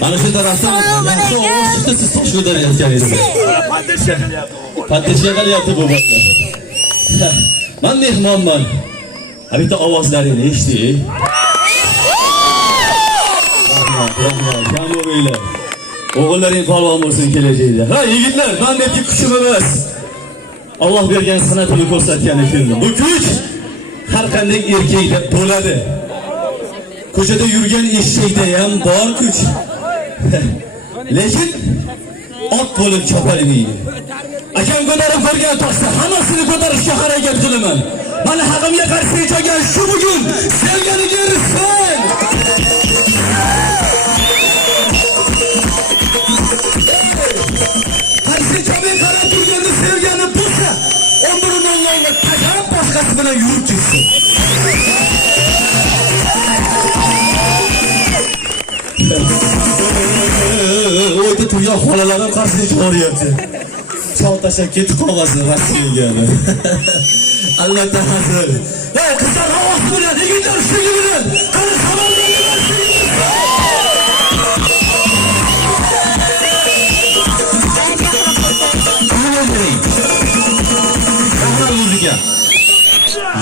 Mana shu tarafdan siz ko'tarayotgan edingiz. Fantashiya qilyapti bu bola. Men mehmonman. Bitta ovozlaringni eshitdik. Rahmat. O'g'illaring polvon bo'lsin kelajakda. Ha, yigitlar, men debki kuchim emas. Alloh bergan san'atini ko'rsatgan ekan. Bu kuch har qanday erkakda bo'ladi. Ko'chada yurgan eshakda ham bor kuch. Lekin ot bo'lib chopolmaydi. Akam ko'tarib bergan toshni hammasini ko'tarishga harakat qilaman. Mana haqimga qarshi chiqqan shu bugun sevganiga erishsin. Qarshi chiqqan qarab turganni sevgani bo'lsa, umrini Allohga tajab boshqasi bilan yurib ketsin. O'yda turgan xolalarim qarshiga chiqaryapti. Chol tashlab ketib qolmasin Rossiyaga. Albatta hazır. Hey qizlar ovozi bilan, yigitlar shugi bilan, qani savollarga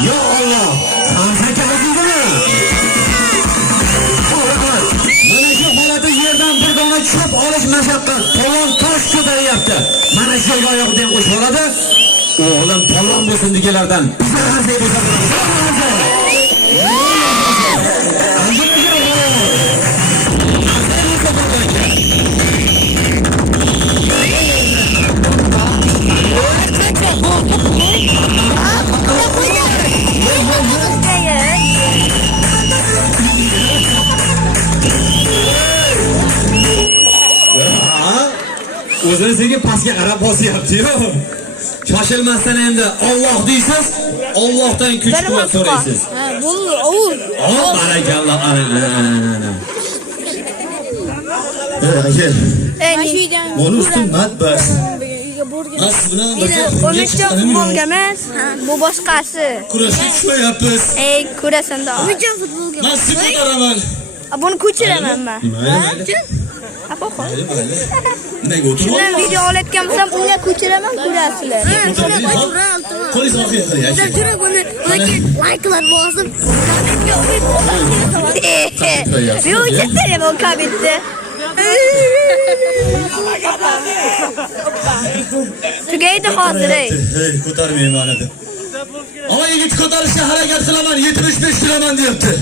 Ya Allah, qancha qildingmi? Mana shu holatda yerdan bir dona chop olish mashaqqat, polvon tosh ko'taryapti. Mana shu oyoqdan qo'shib oladi. O'g'lim polvon bo'lsin deganlardan bizlar qanday bo'lsa o'zini senga pastga qarab bosyapti-yu. Shoshilmasdan endi Alloh deysiz, Allohdan kuch quvvat so'raysiz. Ha, bo'ldi, ovul. Barakalloh, ana. Mashinadan. Buni ustin matbas. Mas bilan birga futbolga emas, bu boshqasi. Kurashga tushmayapmiz. Kurasanda. Nechun futbolga? Men sizni ko'taraman. Buni ko'chiraman men. Nega o'tirib? Shundan video olayotgan bo'lsam, unga ko'chiraman, ko'rasizlar. Qo'lingiz orqaga qiling. Jura buni like-lar bosib, kommentga o'yib. Yo'q, ketdim o kommentda. Tugaydi hozir. Ko'tarmayman dedi. Ama yigit ko'tarishga harakat qilaman, 75 kiloman deyapti.